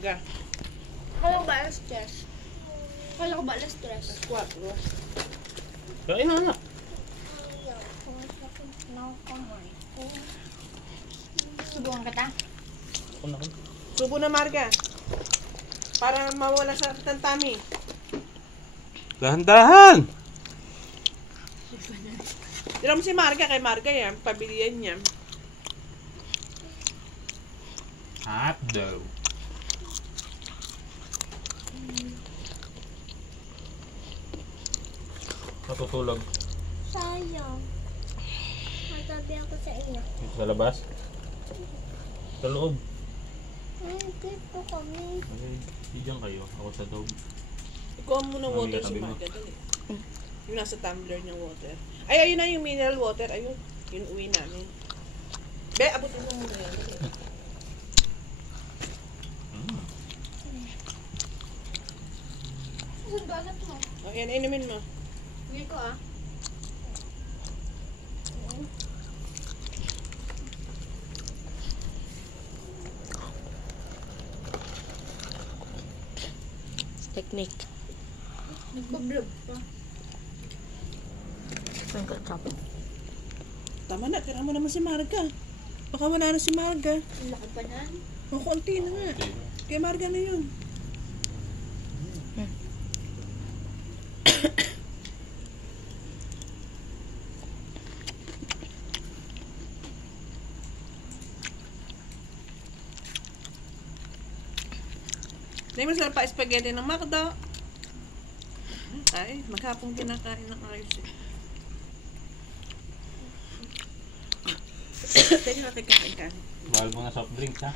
umaga. Kala ko ba alas 3? Kala ko ba alas 3? Alas 4. Kain na anak. Subukan kita? Ako na. Subo na, Marga. Para mawala sa tantami. Dahan-dahan! Tira mo si Marga, kay Marga yan. Pabilihan niya. Hot dough. Natutulog. Sayang. Matabi ako sa inyo. Dito sa labas. Sa loob. Dito kami. Okay, diyan kayo. Ako sa loob. Ikuha mo ng water Mami, si katabi mo. Marga. Dali. Yung nasa tumbler ng water. Ay, ayun na yung mineral water. Ayun. Yun uwi namin. Be, abutin mo muna yan. Dali. Saan balat mo? O, yan. Inumin mo. Hindi ko ah. Technique. Nagbablog pa. Ang katap. Tama na. Tira mo naman si Marga. Baka wala na si Marga. Ang laki pa na. O, konti na nga. Kay Marga na yun. Hindi masarap pa spaghetti ng Macdo. Ay, maghapong kinakain ng ayos eh. Pwede natin kain. Bawal mo na soft drinks ha.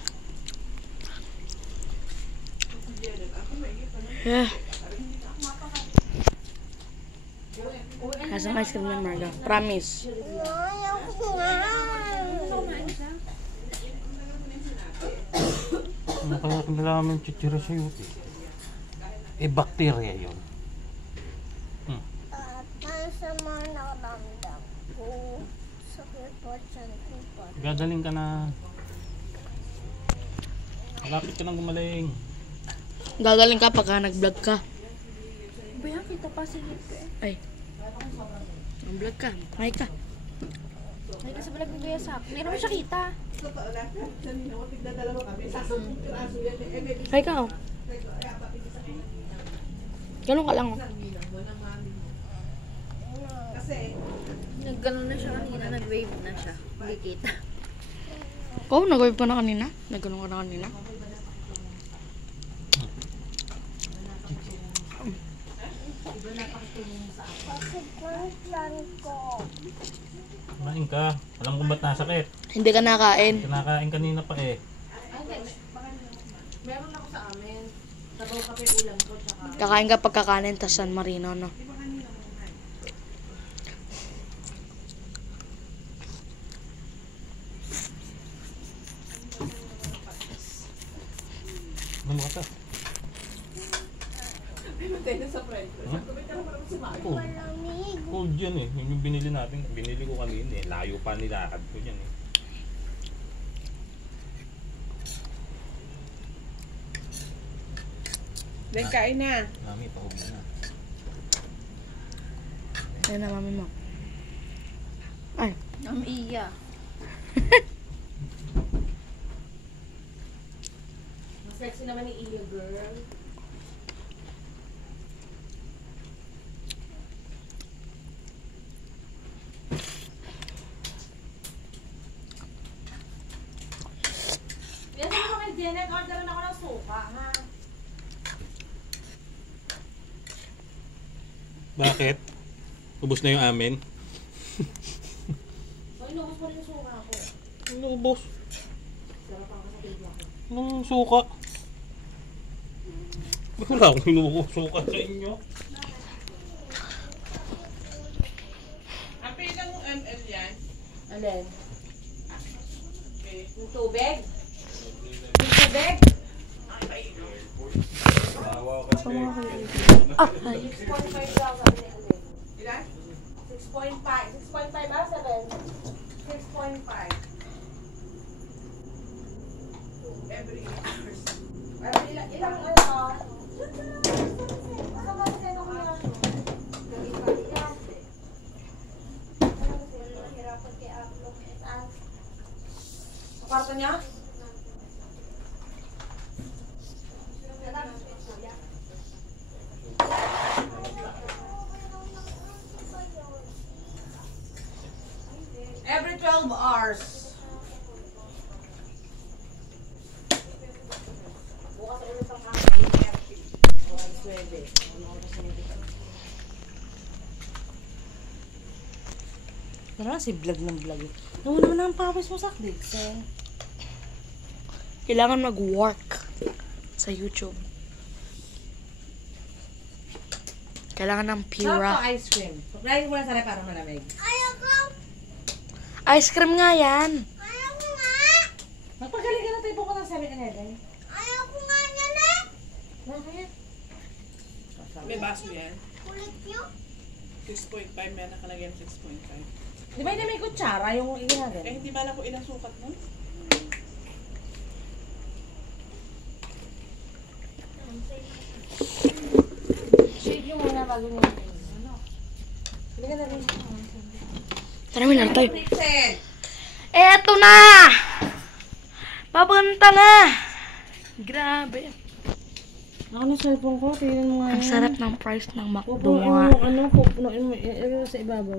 Lasang ice cream ng Marga. Promise. Ayaw ko nga. Ano kaya kinalaman yung chichira sa'yo? Eh, bakterya yun. Masama na ramdam ko. Sakit po dyan ko pa. Gagaling ka na. Malapit ka nang gumaling. Gagaling ka pagka nag-vlog ka. Baya kita pa sa lip ko eh. Ay. Nag-vlog ka. May ka. May kasi vlog ni Kuya Sak. Hindi naman siya kita. Hay ka oh. Ganun ka lang oh. Nagganon na siya kanina. Nag-wave na siya. Hindi kita. Oh, nag-wave ka na kanina? Nag-ganun ka na kanina? Kumain ka. Alam kung ba't nasakit. Hindi ka nakain. Kinakain kanina pa eh. Meron ako sa amin. Sabaw kape ulam ko, tsaka... Kakain ka pagkakanin tas San Marino, no? Ano mo ka to? Pinatay na sa friend ko. Sabi ko, may tara marami si Marga. Cold. Cold yan eh. Yun yung binili natin. Binili ko kanina eh. Layo pa nilakad ko yan eh. Then, kain na. Mami, pahog na. Ayun na, mami mo. Ay. Ang iya. Mas sexy naman ni Iya, girl. Yan naman kay Janet, orderan ako ng suka, ha? Bakit? Ubus na yung amin? So, inubos mo rin yung suka ko. Ano ubos? Sarap ako sa tibla ko. Anong suka? Wala akong inuusuka sa inyo. Ang pilang mo ml yan? Alin? Okay. Yung tubig? Yung tubig? Ah, ay. 6.5 daw sabi ni Alin. Ilan? 6.5. 6.5 ba? 7? 6.5. Every 8 hours. Ilang ano? Sa kwarto niya? Every 12 hours. Bukas ulit ang aking energy. Bukas 9. Parang si vlog ng vlog eh. Nauna mo na ang pawis mo sa Dixon. Kailangan mag-work sa YouTube. Kailangan ng Sarap pira. pa ice cream. Paglayin mo na sa para malamig. Ayoko. Ice cream nga yan. Ayoko nga. Magpagaling ka na tayo pupunta sa 7-Eleven. Ayoko nga yan eh. Bakit? May baso yan. Kulit yun. 6.5. May nakalagay ng 6.5. Di ba hindi may kutsara yung Eh, iginagin? hindi ba alam ko ilang sukat nun? Shade nyo muna bago nyo. Ano? Hindi ka na rin. Tara, may tayo. Dixon! Eto na! Papunta na! Grabe. Ako na cellphone ko, tingnan mo nga. Ang sarap ng price ng McDo Pupunuin nga. mo, ano, pupunuin mo, ilagay mo sa ibabaw.